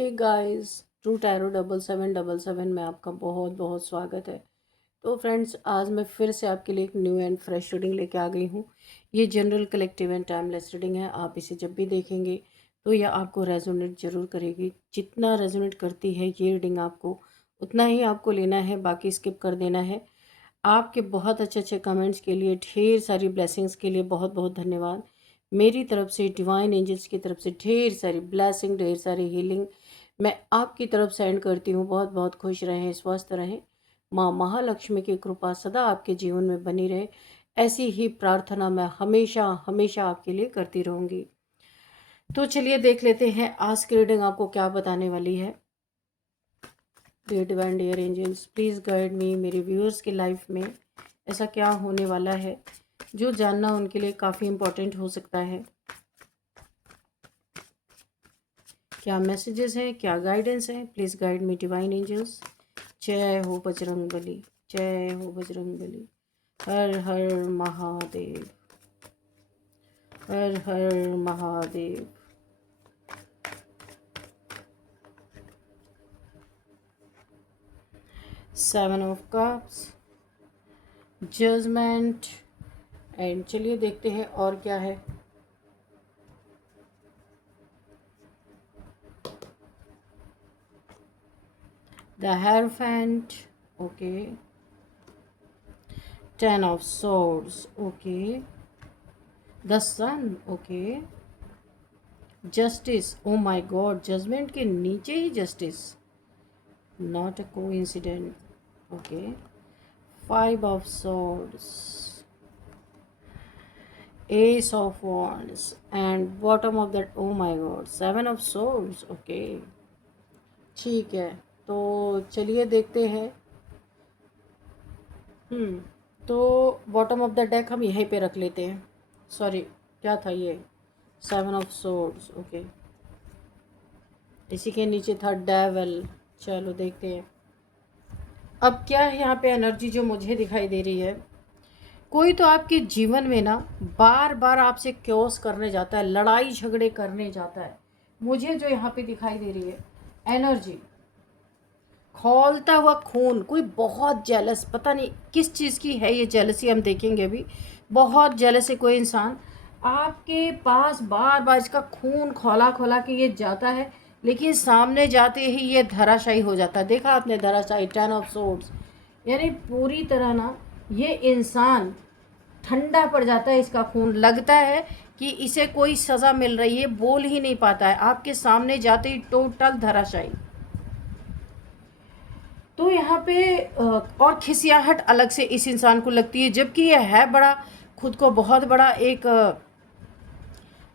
Hey guys, true tarot 7777 में आपका बहुत बहुत स्वागत है। तो फ्रेंड्स, आज मैं फिर से आपके लिए एक न्यू एंड फ्रेश रीडिंग लेके आ गई हूँ। ये general collective and timeless reading है। आप इसे जब भी देखेंगे तो यह आपको रेजोनेट ज़रूर करेगी। जितना रेजोनेट करती है ये रीडिंग आपको, उतना ही आपको लेना है, बाकी स्किप कर देना है। आपके बहुत अच्छे अच्छे कमेंट्स के लिए, ढेर सारी ब्लेसिंग्स के लिए बहुत बहुत धन्यवाद। मेरी तरफ से, डिवाइन एंजल्स की तरफ से ढेर सारी ब्लेसिंग, ढेर सारी हीलिंग मैं आपकी तरफ सेंड करती हूँ। बहुत बहुत खुश रहें, स्वस्थ रहें। माँ महालक्ष्मी की कृपा सदा आपके जीवन में बनी रहे, ऐसी ही प्रार्थना मैं हमेशा हमेशा आपके लिए करती रहूँगी। तो चलिए देख लेते हैं आज की रीडिंग आपको क्या बताने वाली है। Dear divine, dear angels, please guide me. मेरे व्यूअर्स की लाइफ में ऐसा क्या होने वाला है जो जानना उनके लिए काफ़ी इम्पोर्टेंट हो सकता है। क्या मैसेजेस हैं, क्या गाइडेंस है, please guide me divine angels. जय हो बजरंग बली, जय हो बजरंग बली। हर हर महादेव, हर हर Mahadev. Seven of cups, judgment and चलिए देखते हैं और क्या है। The hierophant, okay. Ten of swords, okay. The sun, okay. Justice, oh my god, judgment के नीचे ही justice, not a coincident, okay. Five of swords, ace of wands and bottom of that, oh my god, seven of swords, okay। ठीक है, तो चलिए देखते हैं। तो बॉटम ऑफ द डेक हम यहीं पे रख लेते हैं। सॉरी, क्या था ये? Seven of swords, okay. इसी के नीचे था डेविल। चलो देखते हैं अब क्या है यहाँ पे एनर्जी जो मुझे दिखाई दे रही है। कोई तो आपके जीवन में ना बार बार आपसे क्योस करने जाता है, लड़ाई झगड़े करने जाता है। मुझे जो यहाँ पे दिखाई दे रही है एनर्जी, खौलता हुआ खून, कोई बहुत जेलस, पता नहीं किस चीज़ की है ये जेलसी, हम देखेंगे अभी। बहुत जेलस है कोई इंसान आपके पास, बार बार इसका खून खौला खौला के ये जाता है, लेकिन सामने जाते ही ये धराशायी हो जाता है। देखा आपने, धराशायी, टेन ऑफ सोर्ड्स, यानी पूरी तरह ना ये इंसान ठंडा पड़ जाता है। इसका खून, लगता है कि इसे कोई सज़ा मिल रही है, बोल ही नहीं पाता है, आपके सामने जाते ही टोटल धराशायी। तो यहाँ पे और खिसियाहट अलग से इस इंसान को लगती है, जबकि यह है बड़ा, खुद को बहुत बड़ा एक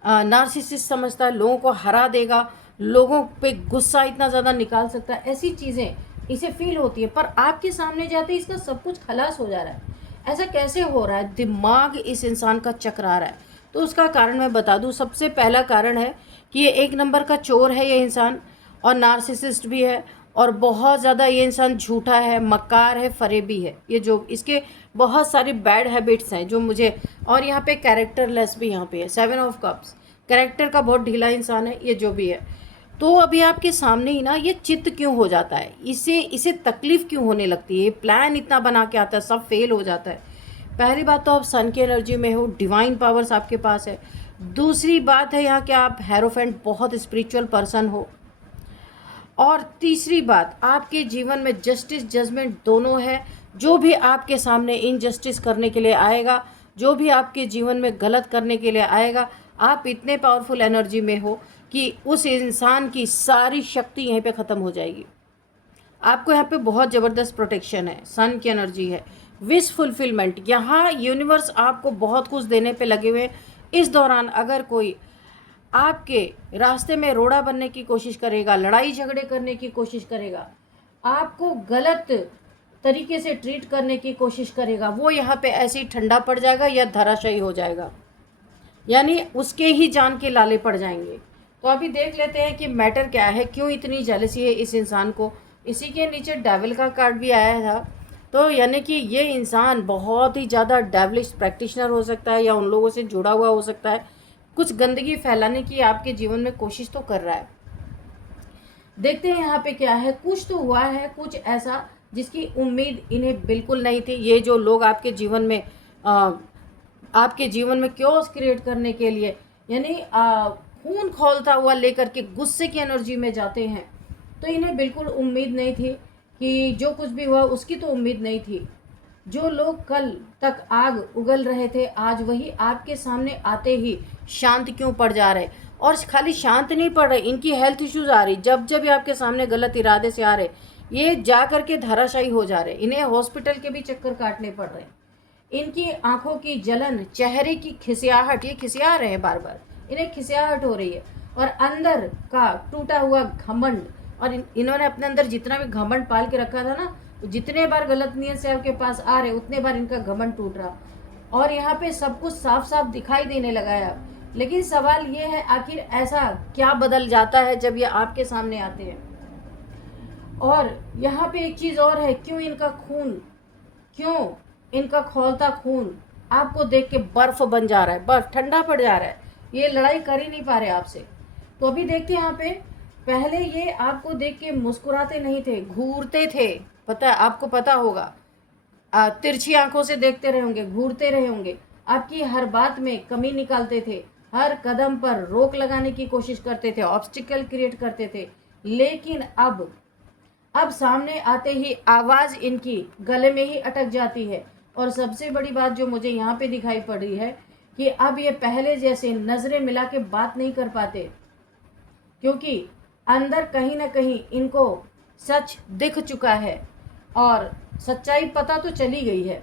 नार्सिसिस्ट समझता है, लोगों को हरा देगा, लोगों पे गुस्सा इतना ज़्यादा निकाल सकता है, ऐसी चीज़ें इसे फील होती है। पर आपके सामने जाते ही इसका सब कुछ खलास हो जा रहा है। ऐसा कैसे हो रहा है? दिमाग इस इंसान का चकरा रहा है। तो उसका कारण मैं बता दूं। सबसे पहला कारण है कि ये एक नंबर का चोर है ये इंसान, और नार्सिसिस्ट भी है, और बहुत ज़्यादा ये इंसान झूठा है, मक्कार है, फरेबी है। ये जो इसके बहुत सारी बैड हैबिट्स हैं जो मुझे, और यहाँ पे कैरेक्टरलेस भी यहाँ पे है। सेवन ऑफ कप्स, कैरेक्टर का बहुत ढीला इंसान है ये जो भी है। तो अभी आपके सामने ही ना ये चित्त क्यों हो जाता है, इसे इसे तकलीफ क्यों होने लगती है, प्लान इतना बना के आता है, सब फेल हो जाता है। पहली बात तो आप सन की एनर्जी में हो, डिवाइन पावर्स आपके पास है। दूसरी बात है यहाँ कि आप हेरोफेंट, बहुत स्पिरिचुअल पर्सन हो। और तीसरी बात, आपके जीवन में जस्टिस, जजमेंट दोनों है। जो भी आपके सामने इनजस्टिस करने के लिए आएगा, जो भी आपके जीवन में गलत करने के लिए आएगा, आप इतने पावरफुल एनर्जी में हो कि उस इंसान की सारी शक्ति यहीं पे ख़त्म हो जाएगी। आपको यहाँ पे बहुत ज़बरदस्त प्रोटेक्शन है, सन की एनर्जी है, विश फुलफिलमेंट। यहाँ यूनिवर्स आपको बहुत कुछ देने पे लगे हुए हैं। इस दौरान अगर कोई आपके रास्ते में रोड़ा बनने की कोशिश करेगा, लड़ाई झगड़े करने की कोशिश करेगा, आपको गलत तरीके से ट्रीट करने की कोशिश करेगा, वो यहाँ पे ऐसे ही ठंडा पड़ जाएगा या धराशायी हो जाएगा, यानी उसके ही जान के लाले पड़ जाएंगे। तो अभी देख लेते हैं कि मैटर क्या है, क्यों इतनी जेलसी है इस इंसान को। इसी के नीचे डेविल का कार्ड भी आया था। तो यानी कि ये इंसान बहुत ही ज़्यादा डेविलिश प्रैक्टिशनर हो सकता है, या उन लोगों से जुड़ा हुआ हो सकता है, कुछ गंदगी फैलाने की आपके जीवन में कोशिश तो कर रहा है। देखते हैं यहाँ पे क्या है। कुछ तो हुआ है, कुछ ऐसा जिसकी उम्मीद इन्हें बिल्कुल नहीं थी। ये जो लोग आपके जीवन में आपके जीवन में क्योस क्रिएट करने के लिए, यानी खून खौलता हुआ लेकर के गुस्से की एनर्जी में जाते हैं, तो इन्हें बिल्कुल उम्मीद नहीं थी कि जो कुछ भी हुआ उसकी तो उम्मीद नहीं थी। जो लोग कल तक आग उगल रहे थे, आज वही आपके सामने आते ही शांत क्यों पड़ जा रहे। और खाली शांत नहीं पड़ रहे, इनकी हेल्थ इश्यूज आ रही, जब जब ये आपके सामने गलत इरादे से आ रहे, ये जा करके धराशायी हो जा रहे, इन्हें हॉस्पिटल के भी चक्कर काटने पड़ रहे। इनकी आंखों की जलन, चेहरे की खिसियाहट, ये खिसिया रहे हैं बार बार, इन्हें खिसियाहट हो रही है। और अंदर का टूटा हुआ घमंड, और इन्होंने अपने अंदर जितना भी घमंड पाल के रखा था ना, जितने बार गलत नियत से आपके पास आ रहे उतने बार इनका घमंड टूट रहा। और यहाँ पे सब कुछ साफ साफ दिखाई देने लगा है। लेकिन सवाल ये है, आखिर ऐसा क्या बदल जाता है जब ये आपके सामने आते हैं। और यहाँ पे एक चीज़ और है, क्यों इनका खौलता खून आपको देख के बर्फ बन जा रहा है, बर्फ ठंडा पड़ जा रहा है। ये लड़ाई कर ही नहीं पा रहे आपसे। तो अभी देखते हैं यहाँ पे, पहले ये आपको देख के मुस्कुराते नहीं थे, घूरते थे। पता है, आपको पता होगा, तिरछी आंखों से देखते रहे होंगे, घूरते रहे होंगे, आपकी हर बात में कमी निकालते थे, हर कदम पर रोक लगाने की कोशिश करते थे, ऑब्स्टिकल क्रिएट करते थे। लेकिन अब सामने आते ही आवाज़ इनकी गले में ही अटक जाती है। और सबसे बड़ी बात जो मुझे यहाँ पे दिखाई पड़ रही है कि अब ये पहले जैसे नज़रें मिला के बात नहीं कर पाते, क्योंकि अंदर कहीं ना कहीं इनको सच दिख चुका है और सच्चाई पता तो चली गई है।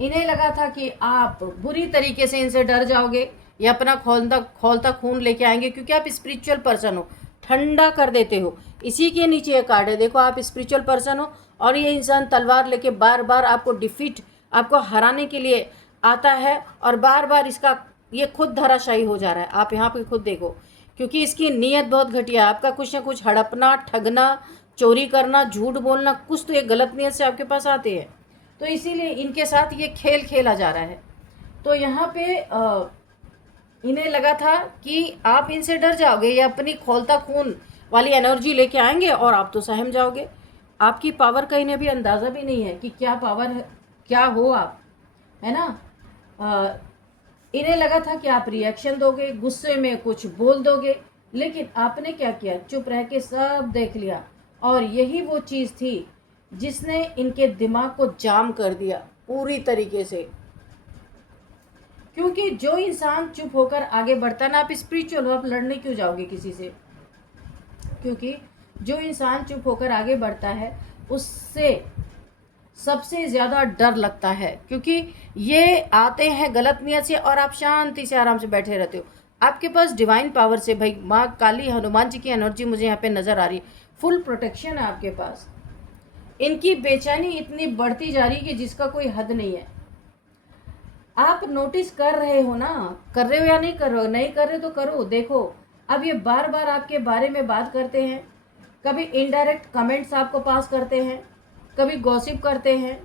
इन्हें लगा था कि आप बुरी तरीके से इनसे डर जाओगे या अपना खोलता खून लेके आएंगे, क्योंकि आप स्पिरिचुअल पर्सन हो, ठंडा कर देते हो। इसी के नीचे एक कार्ड है, देखो, आप स्पिरिचुअल पर्सन हो और ये इंसान तलवार लेके बार बार आपको हराने के लिए आता है, और बार बार ये खुद धराशायी हो जा रहा है। आप यहाँ पे खुद देखो, क्योंकि इसकी नीयत बहुत घटिया है। आपका कुछ ना कुछ हड़पना, ठगना, चोरी करना, झूठ बोलना, कुछ तो एक गलत नीयत से आपके पास आते हैं। तो इसीलिए इनके साथ ये खेल खेला जा रहा है। तो यहाँ पे इन्हें लगा था कि आप इनसे डर जाओगे, ये अपनी खोलता खून वाली एनर्जी लेके आएंगे और आप तो सहम जाओगे। आपकी पावर का इन्हें भी अंदाज़ा भी नहीं है कि क्या पावर है, क्या हो आप, है ना। इन्हें लगा था कि आप रिएक्शन दोगे, गुस्से में कुछ बोल दोगे, लेकिन आपने क्या किया, चुप रह के सब देख लिया। और यही वो चीज़ थी जिसने इनके दिमाग को जाम कर दिया पूरी तरीके से। क्योंकि जो इंसान चुप होकर आगे बढ़ता ना, आप स्पिरिचुअल हो, आप लड़ने क्यों जाओगे किसी से। क्योंकि जो इंसान चुप होकर आगे बढ़ता है उससे सबसे ज़्यादा डर लगता है, क्योंकि ये आते हैं गलत नियत से और आप शांति से आराम से बैठे रहते हो। आपके पास डिवाइन पावर से, भाई माँ काली, हनुमान जी की एनर्जी मुझे यहाँ पे नज़र आ रही है, फुल प्रोटेक्शन है आपके पास। इनकी बेचैनी इतनी बढ़ती जा रही है कि जिसका कोई हद नहीं है। आप नोटिस कर रहे हो ना, कर रहे हो या नहीं कर रहे हो, नहीं कर रहे तो करो। देखो, अब ये बार बार आपके बारे में बात करते हैं, कभी इनडायरेक्ट कमेंट्स आपको पास करते हैं, कभी गॉसिप करते हैं,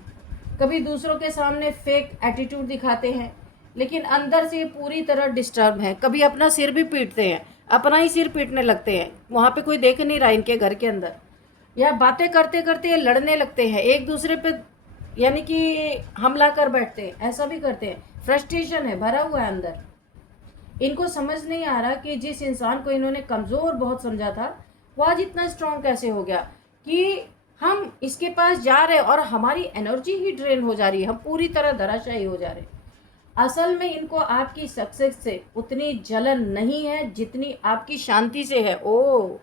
कभी दूसरों के सामने फेक एटीट्यूड दिखाते हैं, लेकिन अंदर से पूरी तरह डिस्टर्ब हैं। कभी अपना सिर भी पीटते हैं, अपना ही सिर पीटने लगते हैं, वहाँ पे कोई देख नहीं रहा इनके घर के अंदर। या बातें करते करते ये लड़ने लगते हैं एक दूसरे पे, यानी कि हमला कर बैठते हैं, ऐसा भी करते हैं। फ्रस्ट्रेशन है, भरा हुआ है अंदर। इनको समझ नहीं आ रहा कि जिस इंसान को इन्होंने कमज़ोर बहुत समझा था, वो आज इतना स्ट्रांग कैसे हो गया कि हम इसके पास जा रहे और हमारी एनर्जी ही ड्रेन हो जा रही है, हम पूरी तरह धराशायी हो जा रहे। असल में इनको आपकी सक्सेस से उतनी जलन नहीं है जितनी आपकी शांति से है। ओ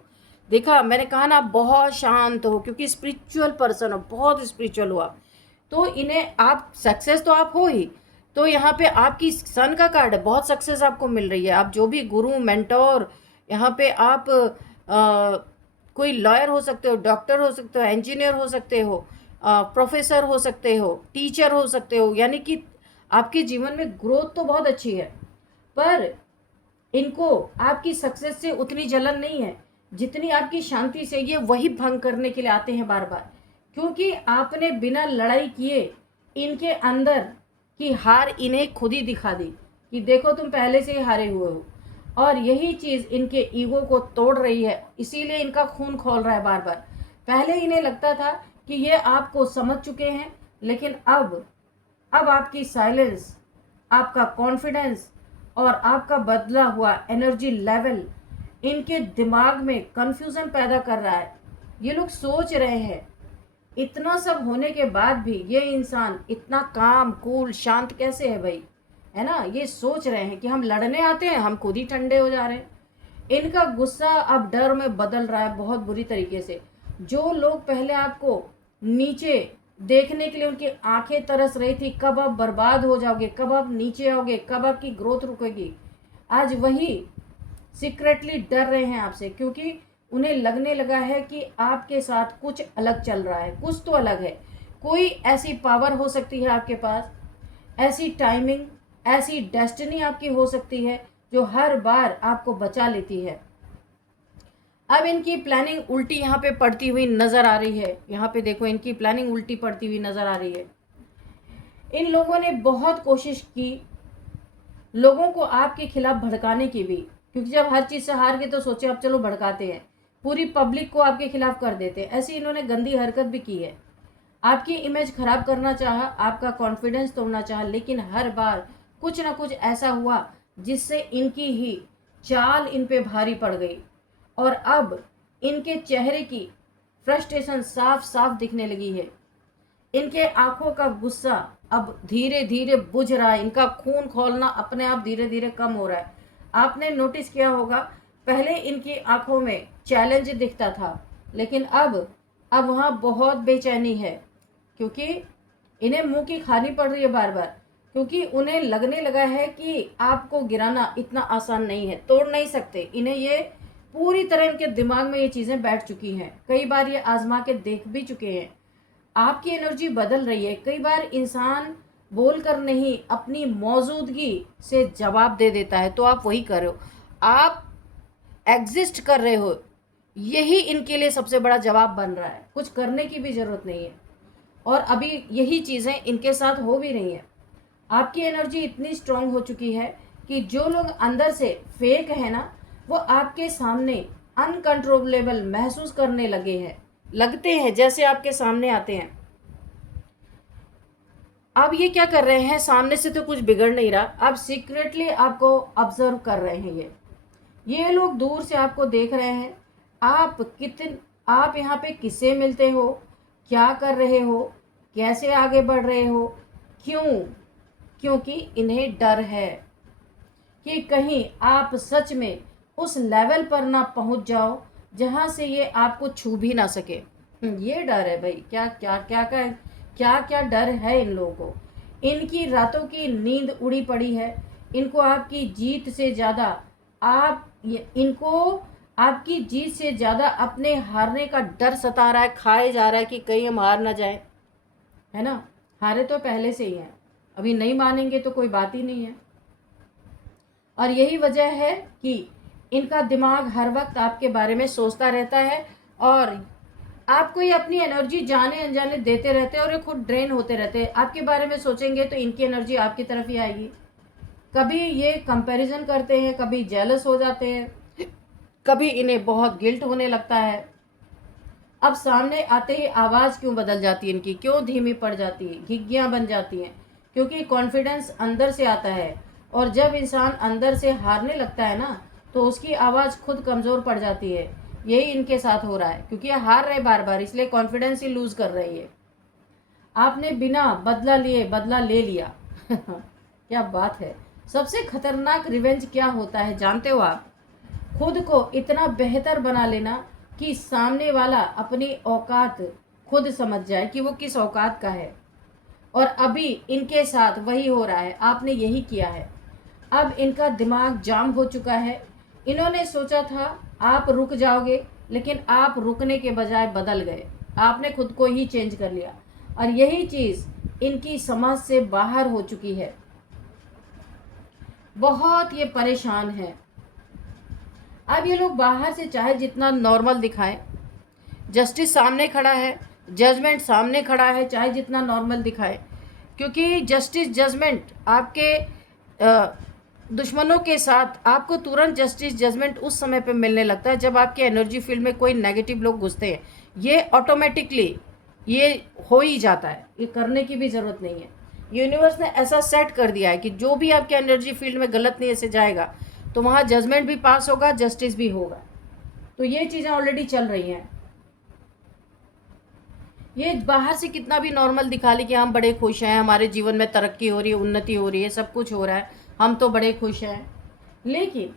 देखा, मैंने कहा ना, बहुत शांत हो, क्योंकि स्पिरिचुअल पर्सन हो, बहुत स्पिरिचुअल हो आप। तो इन्हें आप सक्सेस तो आप हो ही, तो यहाँ पे आपकी सन का कार्ड है, बहुत सक्सेस आपको मिल रही है। आप जो भी गुरु, मेंटोर, यहाँ पे आप कोई लॉयर हो सकते हो, डॉक्टर हो सकते हो, इंजीनियर हो सकते हो, प्रोफेसर हो सकते हो, टीचर हो सकते हो, यानी कि आपके जीवन में ग्रोथ तो बहुत अच्छी है। पर इनको आपकी सक्सेस से उतनी जलन नहीं है जितनी आपकी शांति से। ये वही भंग करने के लिए आते हैं बार बार, क्योंकि आपने बिना लड़ाई किए इनके अंदर की हार इन्हें खुद ही दिखा दी कि देखो तुम पहले से ही हारे हुए हो। और यही चीज़ इनके ईगो को तोड़ रही है, इसीलिए इनका खून खौल रहा है बार बार। पहले इन्हें लगता था कि ये आपको समझ चुके हैं, लेकिन अब आपकी साइलेंस, आपका कॉन्फिडेंस और आपका बदला हुआ एनर्जी लेवल इनके दिमाग में कंफ्यूजन पैदा कर रहा है। ये लोग सोच रहे हैं इतना सब होने के बाद भी ये इंसान इतना काम कूल शांत कैसे है भाई, है ना। ये सोच रहे हैं कि हम लड़ने आते हैं, हम खुद ही ठंडे हो जा रहे हैं। इनका गुस्सा अब डर में बदल रहा है बहुत बुरी तरीके से। जो लोग पहले आपको नीचे देखने के लिए उनकी आंखें तरस रही थी, कब आप बर्बाद हो जाओगे, कब आप नीचे आओगे, कब आपकी ग्रोथ रुकेगी, आज वही सीक्रेटली डर रहे हैं आपसे, क्योंकि उन्हें लगने लगा है कि आपके साथ कुछ अलग चल रहा है, कुछ तो अलग है। कोई ऐसी पावर हो सकती है आपके पास, ऐसी टाइमिंग, ऐसी डेस्टिनी आपकी हो सकती है जो हर बार आपको बचा लेती है। अब इनकी प्लानिंग उल्टी यहाँ पे पड़ती हुई नज़र आ रही है। यहाँ पे देखो, इनकी प्लानिंग उल्टी पड़ती हुई नज़र आ रही है। इन लोगों ने बहुत कोशिश की लोगों को आपके खिलाफ भड़काने की भी, क्योंकि जब हर चीज़ से हार गए तो सोचे अब चलो भड़काते हैं, पूरी पब्लिक को आपके खिलाफ कर देते हैं। ऐसी इन्होंने गंदी हरकत भी की है। आपकी इमेज खराब करना चाहा, आपका कॉन्फिडेंस तोड़ना चाहा, लेकिन हर बार कुछ ना कुछ ऐसा हुआ जिससे इनकी ही चाल इन पे भारी पड़ गई और अब इनके चेहरे की फ्रस्ट्रेशन साफ साफ दिखने लगी है। इनके आंखों का गुस्सा अब धीरे धीरे बुझ रहा है, इनका खून खौलना अपने आप धीरे धीरे कम हो रहा है। आपने नोटिस किया होगा, पहले इनकी आंखों में चैलेंज दिखता था, लेकिन अब वहाँ बहुत बेचैनी है, क्योंकि इन्हें मुंह की खानी पड़ रही है बार बार, क्योंकि उन्हें लगने लगा है कि आपको गिराना इतना आसान नहीं है, तोड़ नहीं सकते। इन्हें ये पूरी तरह इनके दिमाग में ये चीज़ें बैठ चुकी हैं, कई बार ये आजमा के देख भी चुके हैं। आपकी एनर्जी बदल रही है। कई बार इंसान बोल कर नहीं, अपनी मौजूदगी से जवाब दे देता है, तो आप वही कर रहे हो, आप एग्जिस्ट कर रहे हो, यही इनके लिए सबसे बड़ा जवाब बन रहा है। कुछ करने की भी ज़रूरत नहीं है, और अभी यही चीज़ें इनके साथ हो भी रही हैं। आपकी एनर्जी इतनी स्ट्रांग हो चुकी है कि जो लोग अंदर से फेक है ना, वो आपके सामने अनकंट्रोलेबल महसूस करने लगते हैं जैसे आपके सामने आते हैं। अब ये क्या कर रहे हैं, सामने से तो कुछ बिगड़ नहीं रहा, अब सीक्रेटली आपको ऑब्जर्व कर रहे हैं। ये लोग दूर से आपको देख रहे हैं, आप यहाँ पे किससे मिलते हो, क्या कर रहे हो, कैसे आगे बढ़ रहे हो, क्यों? क्योंकि इन्हें डर है कि कहीं आप सच में उस लेवल पर ना पहुंच जाओ जहां से ये आपको छू भी ना सके। ये डर है भाई। क्या क्या डर है इन लोगों को। इनकी रातों की नींद उड़ी पड़ी है। इनको आपकी जीत से ज़्यादा अपने हारने का डर सता रहा है, खाए जा रहा है कि कहीं हम हार ना जाए, है ना। हारे तो पहले से ही हैं, अभी नहीं मानेंगे तो कोई बात ही नहीं है। और यही वजह है कि इनका दिमाग हर वक्त आपके बारे में सोचता रहता है और आपको ये अपनी एनर्जी जाने अनजाने देते रहते हैं और ये खुद ड्रेन होते रहते हैं। आपके बारे में सोचेंगे तो इनकी एनर्जी आपकी तरफ ही आएगी। कभी ये कंपैरिजन करते हैं, कभी जेलस हो जाते हैं, कभी इन्हें बहुत गिल्ट होने लगता है। अब सामने आते ही आवाज़ क्यों बदल जाती है इनकी, क्यों धीमी पड़ जाती है, घिघियाँ बन जाती हैं, क्योंकि कॉन्फिडेंस अंदर से आता है। और जब इंसान अंदर से हारने लगता है ना, तो उसकी आवाज़ खुद कमज़ोर पड़ जाती है। यही इनके साथ हो रहा है, क्योंकि ये हार रहे बार बार, इसलिए कॉन्फिडेंस ही लूज़ कर रही है। आपने बिना बदला लिए बदला ले लिया। क्या बात है। सबसे खतरनाक रिवेंज क्या होता है जानते हो आप? खुद को इतना बेहतर बना लेना कि सामने वाला अपनी औकात खुद समझ जाए कि वो किस औकात का है। और अभी इनके साथ वही हो रहा है, आपने यही किया है। अब इनका दिमाग जाम हो चुका है। इन्होंने सोचा था आप रुक जाओगे, लेकिन आप रुकने के बजाय बदल गए, आपने खुद को ही चेंज कर लिया। और यही चीज़ इनकी समझ से बाहर हो चुकी है। बहुत ये परेशान है। अब ये लोग बाहर से चाहे जितना नॉर्मल दिखाएं, जस्टिस सामने खड़ा है, जजमेंट सामने खड़ा है, चाहे जितना नॉर्मल दिखाए, क्योंकि जस्टिस जजमेंट आपके दुश्मनों के साथ आपको तुरंत जस्टिस जजमेंट उस समय पे मिलने लगता है जब आपके एनर्जी फील्ड में कोई नेगेटिव लोग घुसते हैं। ये ऑटोमेटिकली ये हो ही जाता है, ये करने की भी ज़रूरत नहीं है। यूनिवर्स ने ऐसा सेट कर दिया है कि जो भी आपके एनर्जी फील्ड में गलत नीयत से जाएगा तो वहाँ जजमेंट भी पास होगा, जस्टिस भी होगा। तो ये चीज़ें ऑलरेडी चल रही हैं। ये बाहर से कितना भी नॉर्मल दिखा ले कि हम बड़े खुश हैं, हमारे जीवन में तरक्की हो रही है, उन्नति हो रही है, सब कुछ हो रहा है, हम तो बड़े खुश हैं, लेकिन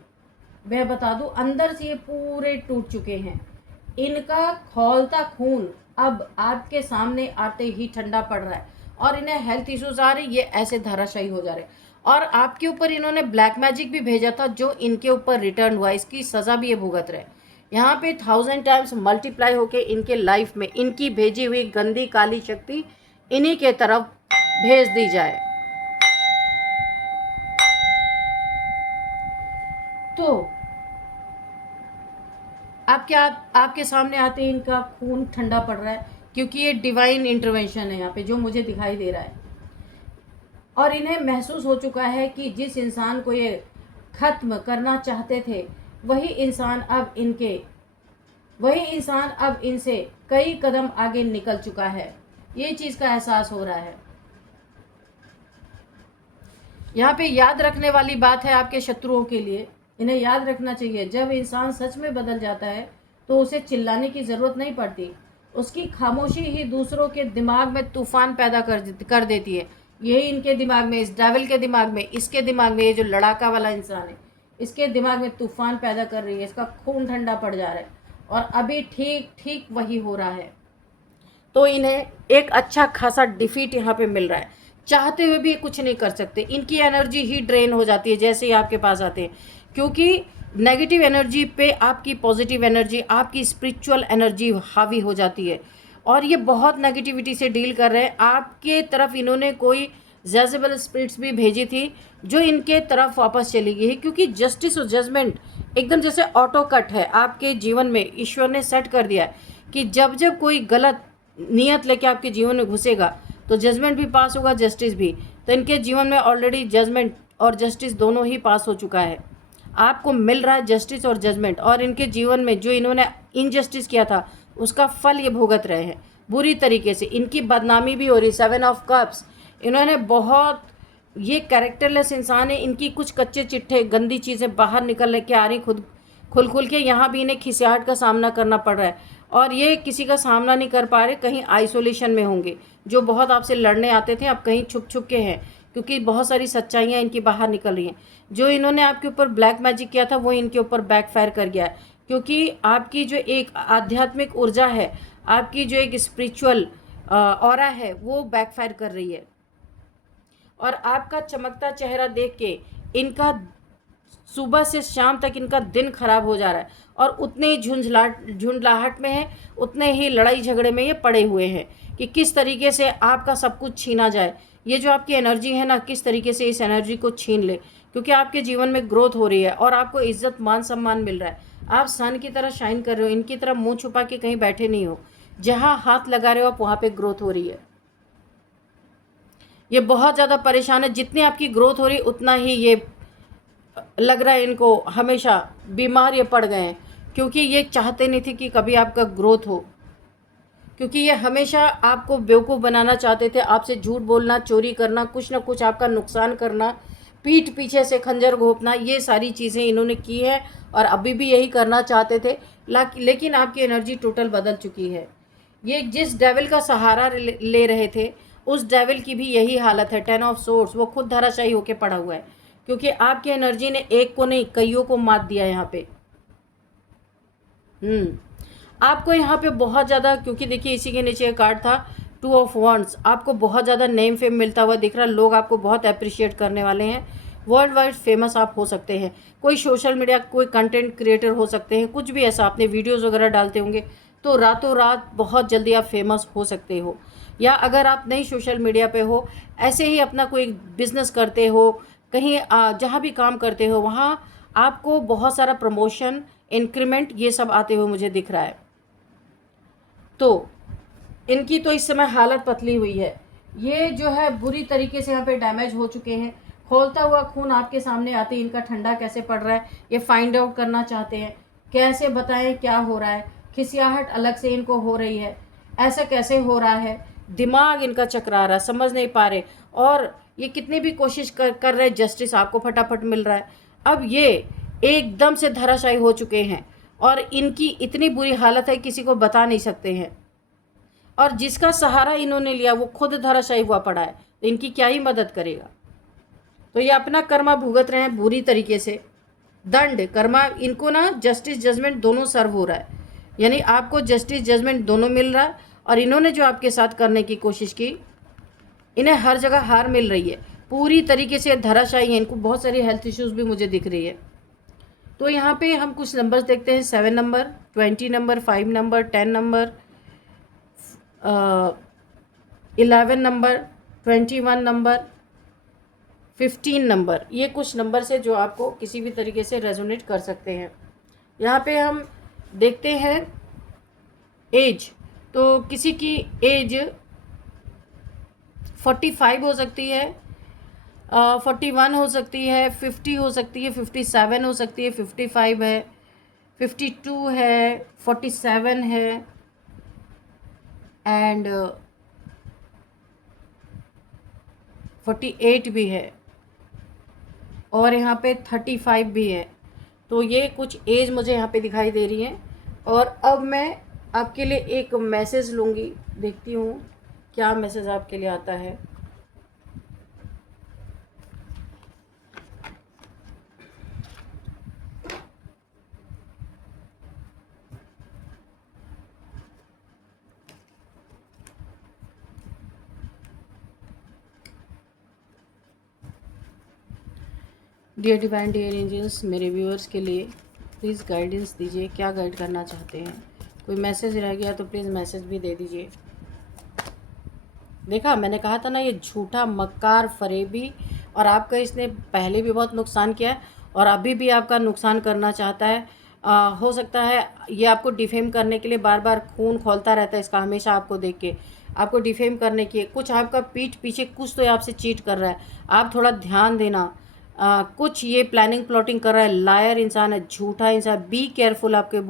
मैं बता दूं अंदर से ये पूरे टूट चुके हैं। इनका खौलता खून अब आपके सामने आते ही ठंडा पड़ रहा है और इन्हें हेल्थ इश्यूज आ रहे, ये ऐसे धराशायी हो जा रहे। और आपके ऊपर इन्होंने ब्लैक मैजिक भी भेजा था जो इनके ऊपर रिटर्न हुआ, इसकी सज़ा भी ये भुगत रहे। यहाँ पे 1000 टाइम्स मल्टीप्लाई होके इनके लाइफ में इनकी भेजी हुई गंदी काली शक्ति इन्हीं के तरफ भेज दी जाए। तो आपके सामने आते ही इनका खून ठंडा पड़ रहा है, क्योंकि ये डिवाइन इंटरवेंशन है यहाँ पे जो मुझे दिखाई दे रहा है। और इन्हें महसूस हो चुका है कि जिस इंसान को ये ख़त्म करना चाहते थे वही इंसान अब इनसे कई कदम आगे निकल चुका है। ये चीज़ का एहसास हो रहा है। यहाँ पे याद रखने वाली बात है आपके शत्रुओं के लिए, इन्हें याद रखना चाहिए जब इंसान सच में बदल जाता है तो उसे चिल्लाने की ज़रूरत नहीं पड़ती, उसकी खामोशी ही दूसरों के दिमाग में तूफान पैदा कर देती है। यही इनके दिमाग में, इस डेविल के दिमाग में, इसके दिमाग में, ये जो लड़ाका वाला इंसान है इसके दिमाग में तूफान पैदा कर रही है, इसका खून ठंडा पड़ जा रहा है और अभी ठीक ठीक वही हो रहा है। तो इन्हें एक अच्छा खासा डिफीट यहाँ पे मिल रहा है, चाहते हुए भी कुछ नहीं कर सकते। इनकी एनर्जी ही ड्रेन हो जाती है जैसे ही आपके पास आते हैं, क्योंकि नेगेटिव एनर्जी पे आपकी पॉजिटिव एनर्जी, आपकी स्पिरिचुअल एनर्जी हावी हो जाती है और ये बहुत नेगेटिविटी से डील कर रहे हैं। आपके तरफ इन्होंने कोई जजेबल स्पिरिट्स भी भेजी थी जो इनके तरफ वापस चली गई है, क्योंकि जस्टिस और जजमेंट एकदम जैसे ऑटो कट है आपके जीवन में। ईश्वर ने सेट कर दिया है कि जब जब कोई गलत नियत लेके आपके जीवन में घुसेगा तो जजमेंट भी पास होगा, जस्टिस भी। तो इनके जीवन में ऑलरेडी जजमेंट और जस्टिस दोनों ही पास हो चुका है। आपको मिल रहा है जस्टिस और जजमेंट, और इनके जीवन में जो इन्होंने इनजस्टिस किया था उसका फल ये भुगत रहे हैं बुरी तरीके से। इनकी बदनामी भी हो रही। 7 ऑफ कप्स, इन्होंने बहुत, ये कैरेक्टरलेस इंसान है, इनकी कुछ कच्चे चिट्ठे गंदी चीज़ें बाहर निकल के आ रही खुल के। यहाँ भी इन्हें खिसियाहट का सामना करना पड़ रहा है और ये किसी का सामना नहीं कर पा रहे, कहीं आइसोलेशन में होंगे। जो बहुत आपसे लड़ने आते थे अब कहीं छुप छुप के हैं, क्योंकि बहुत सारी सच्चाइयाँ इनकी बाहर निकल रही हैं। जो इन्होंने आपके ऊपर ब्लैक मैजिक किया था वो इनके ऊपर बैकफायर कर गया है, क्योंकि आपकी जो एक आध्यात्मिक ऊर्जा है, आपकी जो एक स्पिरिचुअल ऑरा है वो बैकफायर कर रही है। और आपका चमकता चेहरा देख के इनका सुबह से शाम तक इनका दिन खराब हो जा रहा है और उतने ही झुंझलाहट में है, उतने ही लड़ाई झगड़े में ये पड़े हुए हैं कि किस तरीके से आपका सब कुछ छीना जाए। ये जो आपकी एनर्जी है ना, किस तरीके से इस एनर्जी को छीन ले, क्योंकि आपके जीवन में ग्रोथ हो रही है और आपको इज्जत मान सम्मान मिल रहा है। आप सन की तरह शाइन कर रहे हो, इनकी तरह मुंह छुपा के कहीं बैठे नहीं हो। जहाँ हाथ लगा रहे हो आप वहाँ पे ग्रोथ हो रही है। ये बहुत ज़्यादा परेशान है, जितनी आपकी ग्रोथ हो रही है उतना ही ये लग रहा है इनको हमेशा बीमार ये पड़ गए हैं, क्योंकि ये चाहते नहीं थे कि कभी आपका ग्रोथ हो, क्योंकि ये हमेशा आपको बेवकूफ़ बनाना चाहते थे। आपसे झूठ बोलना, चोरी करना, कुछ ना कुछ आपका नुकसान करना, पीठ पीछे से खंजर घोंपना, ये सारी चीज़ें इन्होंने की है और अभी भी यही करना चाहते थे। लेकिन आपकी एनर्जी टोटल बदल चुकी है। ये जिस डेविल का सहारा ले रहे थे उस डेविल की भी यही हालत है। 10 ऑफ सोर्ड्स, वो खुद धराशायी होकर पड़ा हुआ है, क्योंकि आपकी एनर्जी ने एक को नहीं कईयों को मात दिया यहाँ पे। आपको यहाँ पे बहुत ज़्यादा, क्योंकि देखिए इसी के नीचे कार्ड था 2 ऑफ वॉन्ड्स, आपको बहुत ज़्यादा नेम फेम मिलता हुआ दिख रहा है। लोग आपको बहुत अप्रिशिएट करने वाले हैं, वर्ल्ड वाइड फेमस आप हो सकते हैं। कोई सोशल मीडिया, कोई कंटेंट क्रिएटर हो सकते हैं, कुछ भी ऐसा, आपने वीडियोज़ वगैरह डालते होंगे तो रातों रात बहुत जल्दी आप फेमस हो सकते हो। या अगर आप नहीं सोशल मीडिया पे हो, ऐसे ही अपना कोई बिजनेस करते हो, कहीं जहाँ भी काम करते हो वहाँ आपको बहुत सारा प्रमोशन, इंक्रीमेंट, ये सब आते हुए मुझे दिख रहा है। तो इनकी तो इस समय हालत पतली हुई है। ये जो है बुरी तरीके से यहाँ पे डैमेज हो चुके हैं, खोलता हुआ खून आपके सामने आते ही इनका ठंडा कैसे पड़ रहा है ये फाइंड आउट करना चाहते हैं। कैसे बताएं क्या हो रहा है, खिसियाहट अलग से इनको हो रही है, ऐसा कैसे हो रहा है, दिमाग इनका चकरा रहा है, समझ नहीं पा रहे, और ये कितनी भी कोशिश कर रहे जस्टिस आपको फटाफट मिल रहा है। अब ये एकदम से धराशायी हो चुके हैं और इनकी इतनी बुरी हालत है किसी को बता नहीं सकते हैं, और जिसका सहारा इन्होंने लिया वो खुद धराशायी हुआ पड़ा है, तो इनकी क्या ही मदद करेगा। तो ये अपना कर्मा भुगत रहे हैं बुरी तरीके से, दंड कर्मा इनको ना जस्टिस जजमेंट दोनों सर्व हो रहा है, यानी आपको जस्टिस जजमेंट दोनों मिल रहा है, और इन्होंने जो आपके साथ करने की कोशिश की इन्हें हर जगह हार मिल रही है, पूरी तरीके से धराशायी है। इनको बहुत सारी हेल्थ इश्यूज भी मुझे दिख रही है। तो यहाँ पे हम कुछ नंबर्स देखते हैं, 7 number, 20 number, 5 number, 10 number, 11 number, 21 number, 15 number. ये कुछ नंबर है जो आपको किसी भी तरीके से रेजोनेट कर सकते हैं। यहाँ पे हम देखते हैं एज, तो किसी की एज 45 हो सकती है, 41 हो सकती है, 50 हो सकती है, 57 हो सकती है, 55 है, 52 है, 47 है, एंड 48 भी है, और यहाँ पे 35 भी है। तो ये कुछ एज मुझे यहाँ पे दिखाई दे रही है। और अब मैं आपके लिए एक मैसेज लूँगी, देखती हूँ क्या मैसेज आपके लिए आता है। डियर डिवाइन डियर एंजल्स, मेरे व्यूअर्स के लिए प्लीज़ गाइडेंस दीजिए, क्या गाइड करना चाहते हैं। कोई मैसेज रह गया तो प्लीज़ मैसेज भी दे दीजिए। देखा, मैंने कहा था ना ये झूठा मक्कार फरेबी, और आपका इसने पहले भी बहुत नुकसान किया है और अभी भी आपका नुकसान करना चाहता है। हो सकता है ये आपको डिफेम करने के लिए बार बार खून खोलता रहता है इसका, हमेशा आपको देख के आपको डिफेम करने की कुछ आपका पीठ पीछे कुछ तो आपसे चीट कर रहा है। आप थोड़ा ध्यान देना। कुछ ये प्लानिंग प्लॉटिंग कर रहा है, लायर इंसान है, झूठा इंसान। बी केयरफुल आपके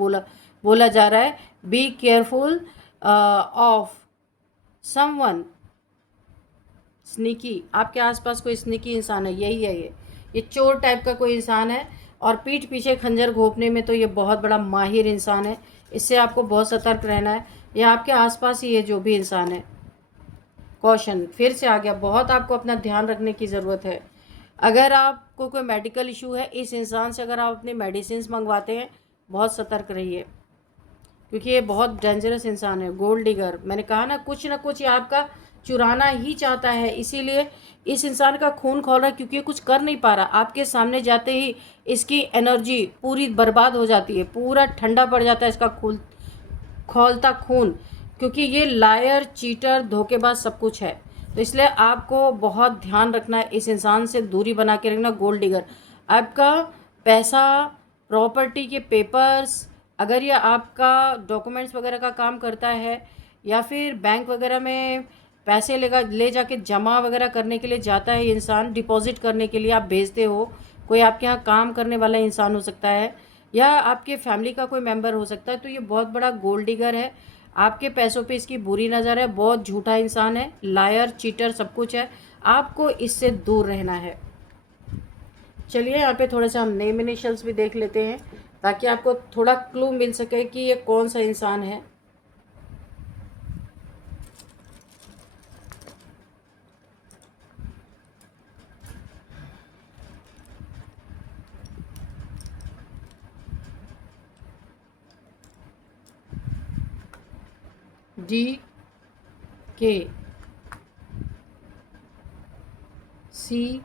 बोला जा रहा है, be careful of someone sneaky. आपके आसपास कोई स्नीकी इंसान है, यही है ये चोर टाइप का कोई इंसान है, और पीठ पीछे खंजर घोंपने में तो ये बहुत बड़ा माहिर इंसान है। इससे आपको बहुत सतर्क रहना है। ये आपके आसपास ही है जो भी इंसान है। कॉशन फिर से आ गया, बहुत आपको अपना ध्यान रखने की ज़रूरत है। अगर आपको कोई मेडिकल इशू है, इस इंसान से अगर आप अपनी मेडिसिन मंगवाते हैं, बहुत सतर्क रहिए, क्योंकि ये बहुत डेंजरस इंसान है। गोल्ड डिगर, मैंने कहा ना कुछ ये आपका चुराना ही चाहता है, इसीलिए इस इंसान का खून खोल रहा है, क्योंकि ये कुछ कर नहीं पा रहा। आपके सामने जाते ही इसकी एनर्जी पूरी बर्बाद हो जाती है, पूरा ठंडा पड़ जाता है इसका खोलता खून, क्योंकि ये लायर, चीटर, धोखेबाज सब कुछ है। तो इसलिए आपको बहुत ध्यान रखना है, इस इंसान से दूरी बना के रखना। गोल्ड डिगर, आपका पैसा, प्रॉपर्टी के पेपर्स, अगर ये आपका डॉक्यूमेंट्स वगैरह का काम करता है, या फिर बैंक वगैरह में पैसे ले जाके जमा वगैरह करने के लिए जाता है इंसान, डिपॉजिट करने के लिए आप भेजते हो, कोई आपके यहाँ काम करने वाला इंसान हो सकता है, या आपके फैमिली का कोई मेंबर हो सकता है, तो ये बहुत बड़ा गोल्ड डिगर है। आपके पैसों पे इसकी बुरी नज़र है, बहुत झूठा इंसान है, लायर, चीटर सब कुछ है। आपको इससे दूर रहना है। चलिए यहाँ पे थोड़ा सा हम नेम इनिशियल्स भी देख लेते हैं, ताकि आपको थोड़ा क्लू मिल सके कि ये कौन सा इंसान है। डी के सी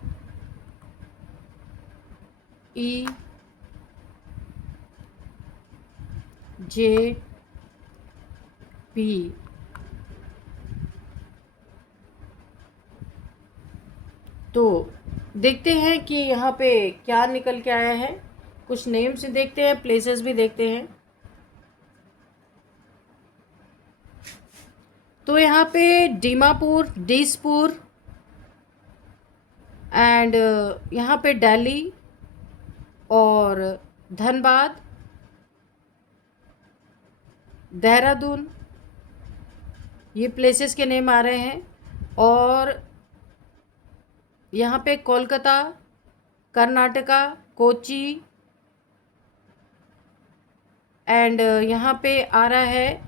ई जे पी। तो देखते हैं कि यहाँ पे क्या निकल के आया है। कुछ नेम्स देखते हैं, प्लेसेस भी देखते हैं। तो यहाँ पे दीमापुर, दिसपुर एंड यहाँ पे दिल्ली और धनबाद, देहरादून, ये प्लेसेस के नेम आ रहे हैं। और यहाँ पे कोलकाता, कर्नाटका, कोची, एंड यहाँ पे आ रहा है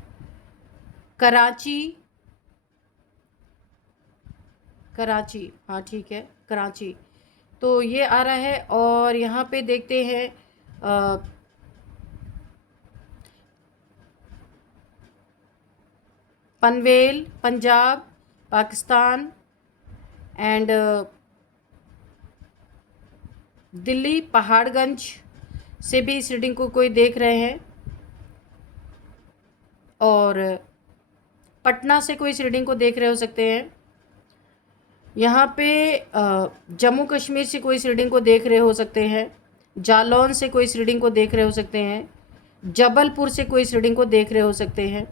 कराची, कराची, हाँ ठीक है, कराची, तो ये आ रहा है। और यहाँ पे देखते हैं पनवेल, पंजाब, पाकिस्तान, एंड दिल्ली, पहाड़गंज से भी इस रीडिंग को कोई देख रहे हैं, और पटना से कोई इस रीडिंग को देख रहे हो सकते हैं। यहाँ पे जम्मू कश्मीर से कोई इस रीडिंग को देख रहे हो सकते हैं, जालौन से कोई इस रीडिंग को देख रहे हो सकते हैं, जबलपुर से कोई इस रीडिंग को देख रहे हो सकते हैं,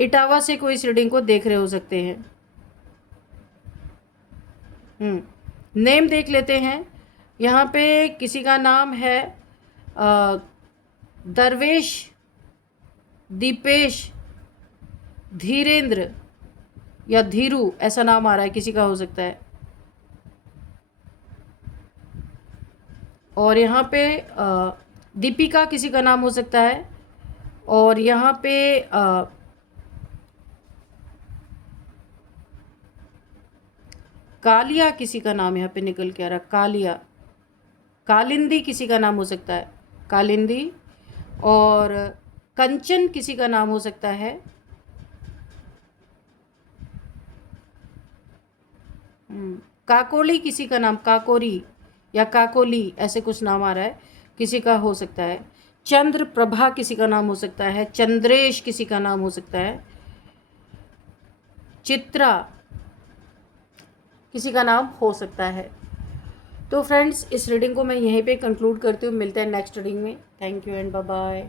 इटावा से कोई इस रीडिंग को देख रहे हो सकते हैं। नेम देख लेते हैं। यहाँ पे किसी का नाम है दरवेश, दीपेश, धीरेन्द्र या धीरू, ऐसा नाम आ रहा है, किसी का हो सकता है। और यहाँ पे दीपिका किसी का नाम हो सकता है। और यहाँ पे कालिया किसी का नाम यहाँ पे निकल के आ रहा, कालिया, कालिंदी किसी का नाम हो सकता है, कालिंदी। और कंचन किसी का नाम हो सकता है। काकोली किसी का नाम, काकोरी या काकोली, ऐसे कुछ नाम आ रहा है, किसी का हो सकता है। चंद्र प्रभा किसी का नाम हो सकता है, चंद्रेश किसी का नाम हो सकता है, चित्रा किसी का नाम हो सकता है। तो फ्रेंड्स, इस रीडिंग को मैं यहीं पे कंक्लूड करती हूँ। मिलते हैं नेक्स्ट रीडिंग में। Thank you and bye bye.